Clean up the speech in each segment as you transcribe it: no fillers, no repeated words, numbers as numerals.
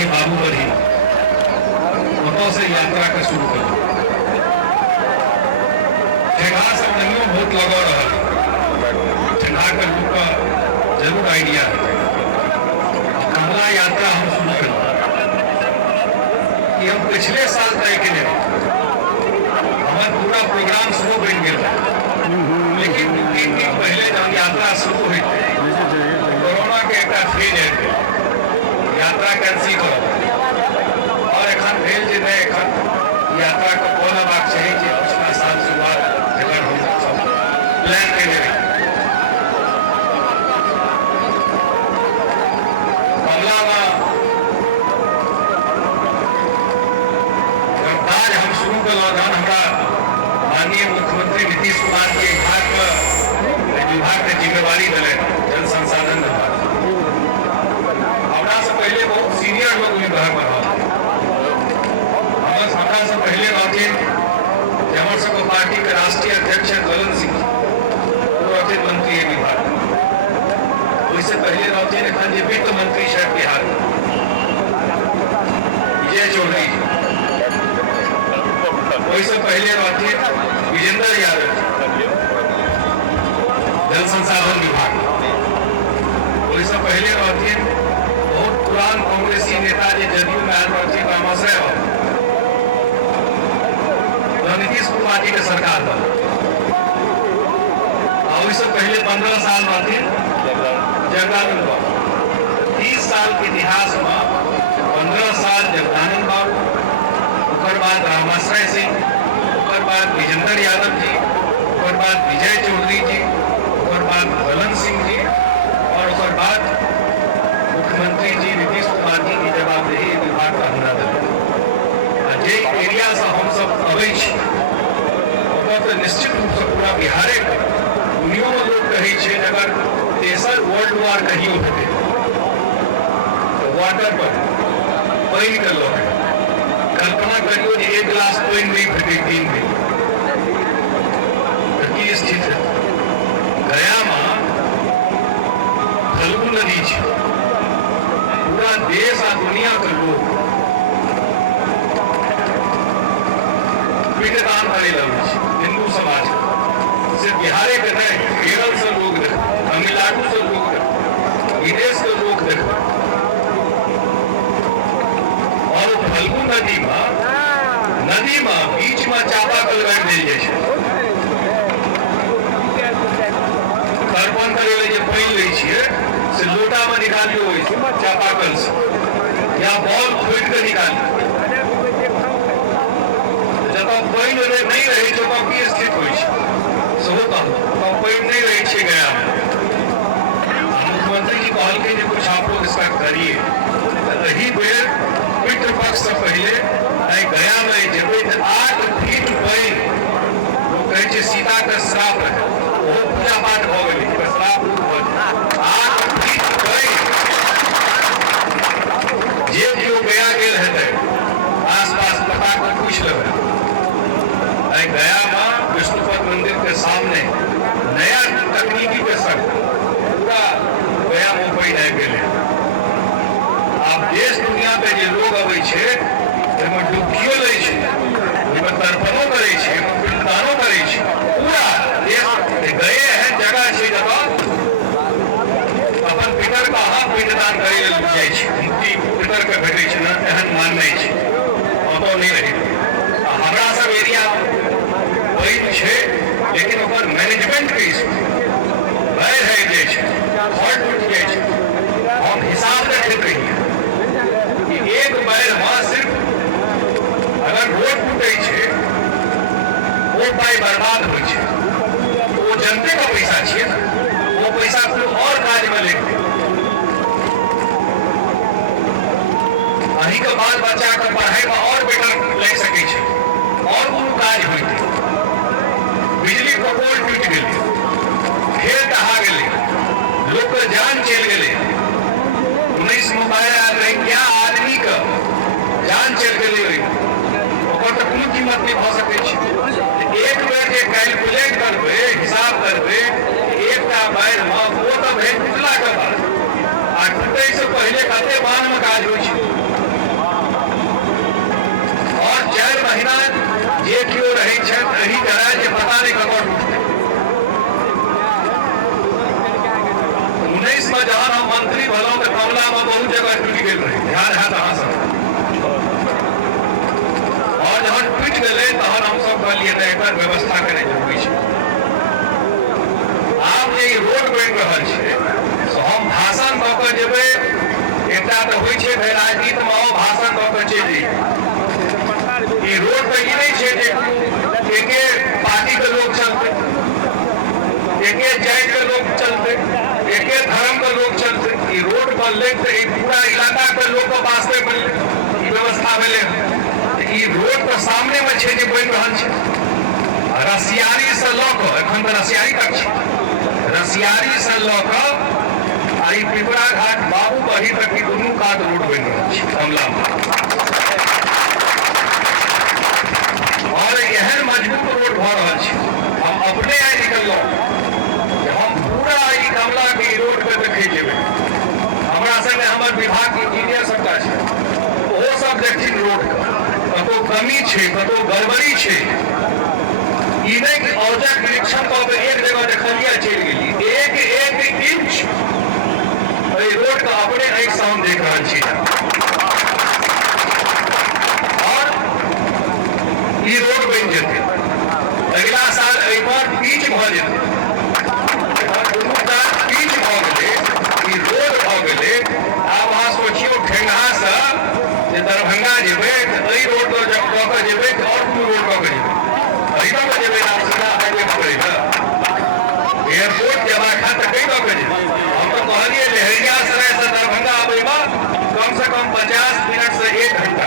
छी बाबूबड़ी ओतऽ से यात्रा के शुरू करू। ठेका सब नहियो बहुत लगा रहल, ठेका के लोक का जरूर आइडिया है। पहला यात्रा हम शुरू करूँ कि हम पिछले साल तय के लिए हमारा पूरा प्रोग्राम शुरू बन गया, लेकिन 3 दिन पहले जब यात्रा शुरू हुई कोरोना के एक फेज है, यात्रा कैंसिल करो और एखन भेल जे नहीं एखन यात्रा को कोना बात चाहिए कि पिछला साल शुरुआत अगर हम सब प्लान के लिए माननीय मुख्यमंत्री नीतीश कुमार के विभाग के जिम्मेवारी दिले जल संसाधन विभाग। हमरा से पहले बहुत सीनियर लोग विभाग में हमरा से पहले रहते हमारे सब पार्टी के राष्ट्रीय अध्यक्ष गलन सिंह, वो रहते मंत्री है विभाग। वैसे पहले रहते एखन जे वित्त मंत्री शायद बिहार विजय चौधरी, वैसे पहले रहते विजेंद्र यादव जल संसाधन विभाग। वैसे पहले रहते बहुत पुरान कांग्रेसी नेता जो जदयू में आए रहते रामाश्रय नीतीश कुमार जी के सरकार था। वैसे पहले 15 साल रहते जगदानंद बाबू। 30 साल के इतिहास में 15 साल जगदानंद बाबू, उसके बाद रामाश्रय सिंह, उसके बाद विजेंद्र यादव जी, उसके बाद विजय चौधरी जी, उसके बाद गलन सिंह जी और उसके बाद मुख्यमंत्री जी नीतीश कुमार जी की जवाबदेही विभाग का हमरा दिल। जे एरिया से हम सब अबै छी तो निश्चित रूप से पूरा बिहारे दुनिया में लोग कहे छे अगर तेसर वर्ल्ड वार कहियो हेतै तो वाटर पर पानी के लोग कल्पना करियो जे 1 गिलास पानी नहीं भेटे दिन में की स्थिति है। गया में फल्गु नदी है, पूरा देश आ दुनिया के लोग पिंडदान करे लगे, हिंदू समाज सिर्फ बिहारे के नहीं, केरल से लोग देख, तमिलनाडु से लोग देख, विदेश के लोग देख। और फल्गु नदी में बीच में चापाकल गाड़ दिल जाए, तर्पण करे ले जे पानी लै छियै से लोटा में निकालियो चापाकल से या बॉल खोद के निकालियो। जब पानी नहीं रही तो की स्थिति हुई सेहो कहूँ पानी नहीं रही है गया। मुख्यमंत्री जी कहलकै जे कुछ आप लोग इसका करिए, रही बेर पितृपक्ष से पहले गया में जब 8 फीट पानी लोग कहे सीता का श्राप है, वो पूजा पाठ हो गई श्राप 8 फीट पानी जे जो गया गेल है आसपास पता को पूछ लेबै। गया में विष्णुपद मंदिर के सामने नया तकनीकी के संग पूरा गया में पानी आबि गेलै। आब देश दुनिया पे जे लोग अबै छै एहिमे डुबकियो लै छै, एहिमे तर्पणो करै छै, एहिमे पिंडदानो करै छै। पूरा देश गए है जगह छै जगह अपन पितर का अहाँ पिंडदान करै लेल जाइ छै, मुक्ति पितर के भेटै छै ने, एहन माननाइ छै ओतऽ नहीं रही। हमरा सब एरिया है लेकिन ओकर मैनेजमेंट के बाढ़ है जाइ छै, फॉल्ट टूट जाइ छै। हम हिसाब रखैत रहिए कि एक बाढ़ में सिर्फ अगर रोड टूटे छै वो पाई बर्बाद हो छै, वो जनते का पैसा छियै ना, वो पैसा कोई और काज में लेके अही के बाल बच्चा के पढ़ाई में और बेटर लग सके छै और कोनो काज होइतै। बिजली को पोल टूट गई, खेत दहा गए, लोग का जान चल गए, 19 मोबाइल आ रही, क्या आदमी का जान चल गई तो कोनो कीमत नहीं हो सके। एक बेर जे कैलकुलेट करबे, हिसाब करबे, एक बाढ़ में वो तो भेज पिछला के बाद आ टूटे से पहले कते बान में काज हो। नीक छथि एहि तरह जे पता नहि ककर टूटतै। 19 में जहन हम मंत्री भेलहुँ तऽ कमला में बहुत जगह टूटि गेल रहे, ध्यान हैत अहाँ सब। और जहन टूटि गेलै तहन हमसब कहलियै तऽ एकर व्यवस्था करै जरूरी छै। आब जे रोड बनि रहल छै से हम भाषण दऽ कऽ जेबै, एकटा तऽ होइ छै भाई राजनीति में भाषण दऽ कऽ चलि जइयै। ई रोड तऽ ई नहीं छै जे एके पार्टी के लोग चलते, एके जाति के लोग चलते, एके धर्म के लोग चलते। ई रोड बनले तो पूरा इलाका के लोग के वास्ते बनले व्यवस्था भेले। ई रोड तो सामने में छै जे बनि रहल छै। रसियारी से लऽ कऽ एखन तऽ रसियारी तक छै, रसियारी से लऽ कऽ आ ई पिपरा घाट बाबू बही तक की दुनू कात रोड बनि रहल छै कमला में। और एहन मजबूत रोड भऽ रहल छै, हम अपने आइ निकललहुँ कि हम पूरा ई कमला के रोड पे देखे जेबै। हमरा संगे हमर विभाग के इंजीनियर सबटा छै, ओहो सब देखथिन रोड कतौ कमी छै, कतौ गड़बड़ी छै। ई नहीं कि औजक निरीक्षण कऽ के एक जगह देखलिए चलि गेली, एक एक इंच रोड का अपने आँखि से हम देख रहल छी। और ई रोड बनि जेतै, अगला साल एहि पर पीच भऽ जेतै। दुनू कात पीच भऽ गेलै, ई रोड भऽ गेलै। आब अहाँ सोचियौ ठेंगहा से जे दरभंगा जेबै तऽ एहि रोड पर जब कऽ के जेबै तऽ और कोनो रोड कऽ के जेबै, एहि दऽ के जेबै ना, सीधा हाईवे पकड़ि कऽ। एयरपोर्ट जेबाक है तऽ कई दऽ के जेबै। हम तो कहलिए लहेरियासराय से दरभंगा आबे में कम से कम 50 मिनट से 1 घंटा,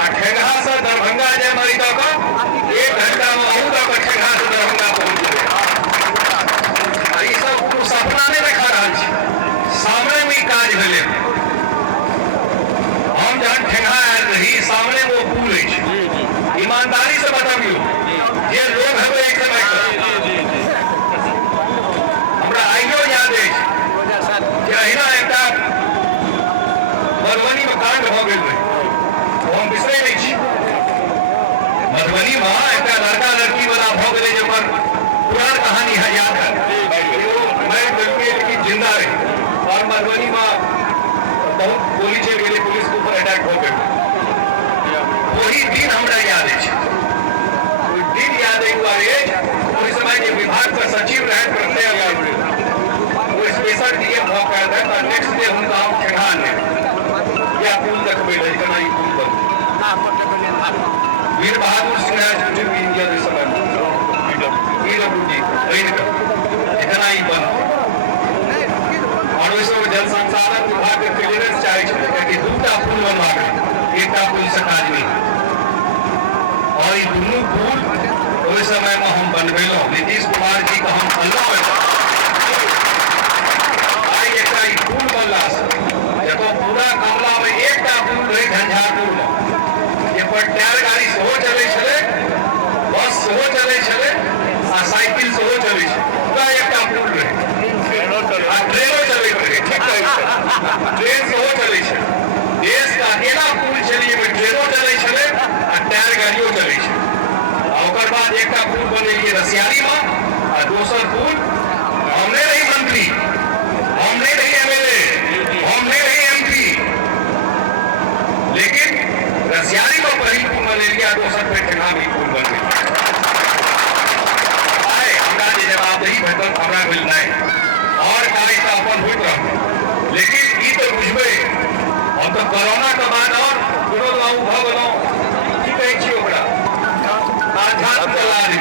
आ ठेंगहा से दरभंगा जाए में 1 घंटा में अहू दऽ के ठेंगहा से दरभंगा पहुँच जेबै। ई सब कोनो सपना नहीं देखा रहल छी, सामने में काज भेलै। हम जहन ठेंगहा आयल रही, सामने वो पुल अछि, ईमानदारी से बताबियो जे लोग हेबै एक समय के। हमरा आइयो याद अछि कि अहिना एकटा मधुबनी में कांड भऽ गेल रहे, हम बिसरै नहीं छी। मधुबनी में एकटा लड़का लड़की वाला भऽ गेलै, जेकर पुरान कहानी है याद है। मैं लेकिन जिंदा रही और मधुबनी में बहुत गोली चल गई, पुलिस के ऊपर अटैक हो गया। वही दिन हमरा याद है, वो दिन याद हुआ है। उस समय जो विभाग का सचिव रहे प्रत्यय वो स्पेशल डीएम भऽ कर नेक्स्ट डे उनका हम ठेंगहा ने या पुल देखबै ले केना ई पुल बन। वीर बहादुर सिंह इंडिया इस समय इतना ही बन। और वैसे जल संसाधन विभाग के क्लियरेंस चाहे कि 2टा पुल बनवा के, 1टा पुल से काज नहीं। और ये दोनों पुल उस समय में हम बनवेलहुँ, नीतीश कुमार जी का हम बनलहुँ। आई एकटा ई पुल बनला से जब पूरा कमला में 1टा पुल रहे झंझारपुर में, जे पर टायर गाड़ी सेहो चलै छलै, बस सेहो चलै छलै, आ साइकिल सेहो चलै छलै। पूरा 1टा पुल रहे, आ ट्रेनो चलै रहे, ठीक कहै छै, ट्रेन सेहो चलै छै। देश का अकेला पुल छलिए में ट्रेनो चलै छलै आ टायर गाड़ियों चलै छै। ओकर बाद 1टा पुल बनेलिए रसियारी में, आ दोसर पुल हम नहीं रही मंत्री, हम नहीं रही एमएलए, हम नहीं रही एमपी, लेकिन रसियारी में पहली पुल बनेलिए, दोसर पे ठेंगहा में पुल बन गई। आए हमरा जे जवाबदेही भेटल हमरा मिल नहीं, और काज तो अपन होइत रहतै। लेकिन ई तो बुझबै हम तो कोरोना के बाद और विरोध बाबू भऽ गेलहुँ, की कहै छी ओकरा आध्यात्म चला दी।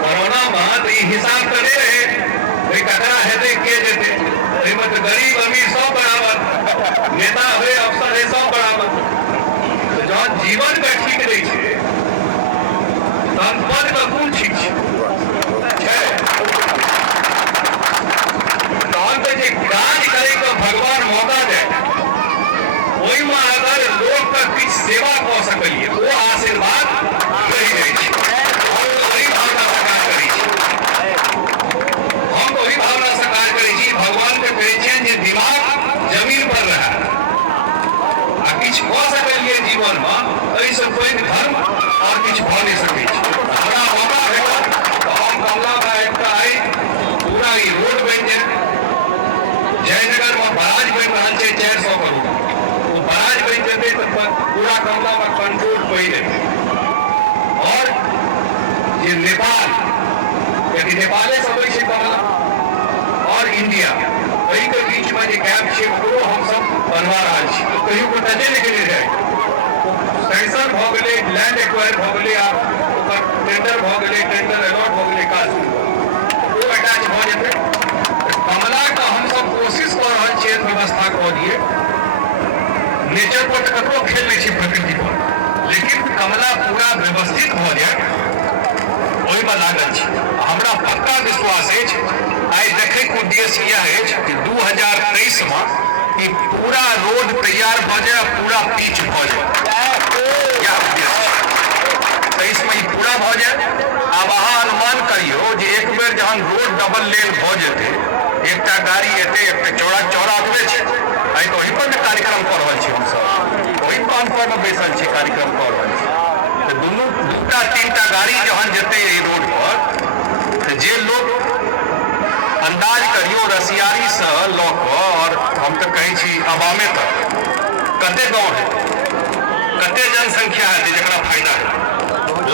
कोरोना में तो ई हिसाब तो नहीं रहे भाई ककरा हेतै के जेतै, एहिमे तो गरीब अमीर सब बराबर, नेता हुए अफसर है सब बराबर। तो जहाँ जीवन का ठीक नहीं है तहन पद का कोन ठीक छै? तहन तो जे काज करे के भगवान मौका दे, ओहि में अगर लोग का किछु सेवा कऽ सकलिए वो आशीर्वाद रहि जाइ छै। हम वही भावना साकार करै छी, हम वही भावना साकार करै छी। भगवान के कहै छियनि जे दिमाग जमीन पर रहे आ किछु कऽ सकलिए जीवन में, एहिसँ पैघ धर्म पहले और ये नेपाल यदि नेपाले से अबै छै कमला और इंडिया वही के बीच में जे गैप छै ओकरो हम सब बनवा रहल छी तो कहियो को टचे नहीं केने रहे सैंक्शन भ गेलै लैंड एक्वायर भ गेलै आ ओकर टेंडर भ गेलै टेंडर अलॉट भ गेलै काज ओ अटैच भ जेतै कमला का हम सब कोशिश कर रहल छियै व्यवस्था कऽ दिए नेचर पर ककरो खेल नहीं छै प्रकृति पर लेकिन कमला पूरा व्यवस्थित भ जाए ओहि में लागल छी हमरा पक्का विश्वास अछि आई देखे के उद्देश्य यह है कि 2023 में ई पूरा रोड तैयार भ जाए पूरा पिच भ जाए 23 में ई पूरा भ जाए आब अहाँ अनुमान करियो जे एक बेर जहन रोड डबल लेन भ जेतै एकटा गाड़ी एतै एकटा चौड़ा चौड़ा अबे छै आई तो ओहि पर कार्यक्रम कर रहल छी हम सब ओहि पान पर में बैसल छी कार्यक्रम कर रहल छी तो दोनों दूटा तीनटा गाड़ी जहन जेतै रोड पर तो जे लोग अंदाज करियो रसियारी से लऽ कऽ और हम तो कहे छी अवामे तक कते गाँव है कते जनसंख्या है जरा फायदा है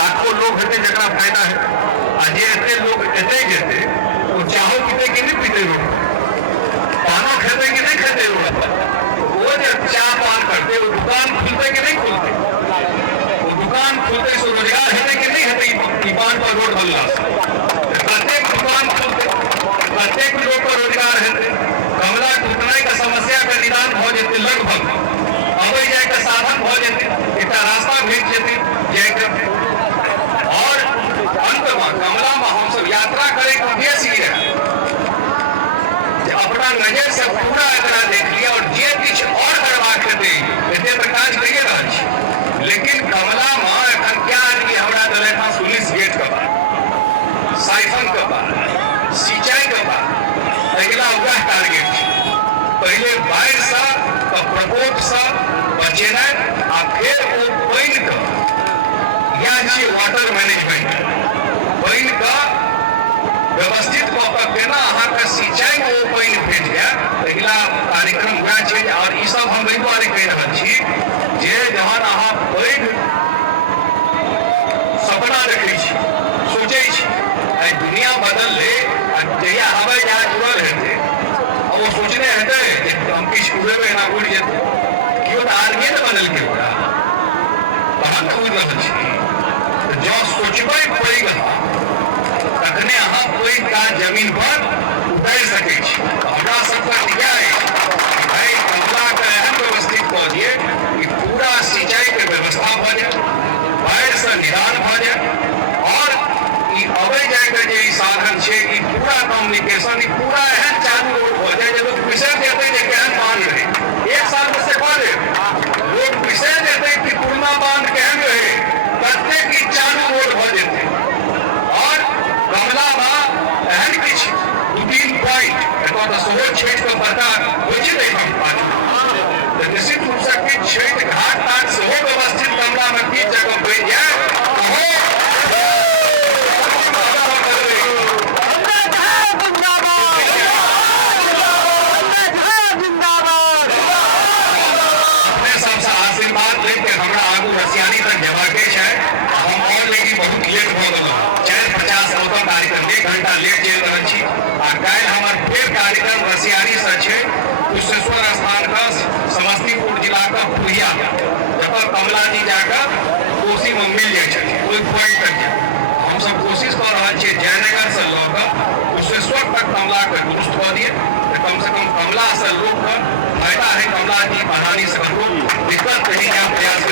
लाखों लोग हेतै जरा फायदा है आ जे एते लोग एते जेतै वो चाहो पीते कि नहीं पीते रोड पानो खेते कि नहीं खेते रोड पर वो जो चाह पान करते वो दुकान खुलते कि नहीं खुलते वो दुकान खुलते सो रोजगार हेतै कि नहीं हेतै पान पर रोड बनला प्रत्येक दुकान खुलते प्रत्येक लोग को रोजगार हेतै कमला टूटनाई का समस्या का निदान भ जेतै लगभग अबै जाय के साधन भ जेतै एकटा रास्ता भेट जेतै जाय के और अंत में कमला में हम सब यात्रा करे के उद्देश्य ये अपना नजर से पूरा एकरा देख लिया और जे किछ और करबाक हेतै एते पर काज करिए रहल छी लेकिन कमला में एखन क्या आदमी हमरा देले था पुलिस गेट के बाद साइफन के बाद सिंचाई के बाद अगला वह टारगेट छै पहले बाढ़ से प्रकोप से बचेनाइ आ फिर ओ पानि के या छै वाटर मैनेजमेंट पानि के व्यवस्थित कऽ कऽ केना अहाँके सिंचाई में ओ पानि भेट जाए अगला कार्यक्रम वह छै और ई सब हम एहि दुआरे कहि रहल छी जे जहन अहाँ पैघ सपना देखै छी सोचै छी आई दुनिया बदललै जहिया हवाई जहाज उड़ल हेतै और वो सोचने हेतै जे हम किछु उड़ेबै एना उड़ि जेतै केओ तऽ आदमी ने बदलकै ओकरा तहन तऽ उड़ि रहल छी जँ सोचबै पैघ तखने अहाँ पैघ काज जमीन पर उतारि सकै छी हमरा सबके दिया भाई कमला के एहन व्यवस्थित कऽ दिए कि पूरा सिंचाई के व्यवस्था भ जाए बाढ़ि से निदान भ जाए और ई अबै जाय के जे साधन छै ई पूरा कम्युनिकेशन ई पूरा एहन चालू रोड भ जाए जे लोग बिसरि जेतै जे केहन बांध रहै एक साल में से कह देब लोग बिसरि जेतै कि पुरना बांध केहन रहै कतेक ई चालू रोड भ जेतै और कमला में एहन किछ दू तीन पॉइंट एतऽ तऽ सेहो छठिके बड़का होइ छै एहिठाम पानी तऽ निश्चित रूप से किछु छठि घाट ताट सेहो व्यवस्थित कमला में किछु जगह बनि जाए अपने सबसे आशीर्वाद लेके हमरा आगू रसियानी तक जेबाके छै हम और लेकिन बहुत लेट भ गेलहुँ 4:50 ओतऽ कार्यक्रम 1 घंटा लेट चलि रहल छी आ काल्हि हमर फेर कार्यक्रम रसियानी से छै कुशेश्वर स्थान का समस्तीपुर जिला का पुरिया जतऽ कमला जी जाकर कोसी में मिल जाए छथिन ओहि पॉइंट तक हम सब कोशिश कर रहल छियै जयनगर से लऽ कऽ कुशेश्वर तक कमला के दुरुस्त कऽ दिए तऽ कम से कम कमला से लोग के फायदा है कमला जी बनानी से ककरो दिक्कत नहीं है प्रयास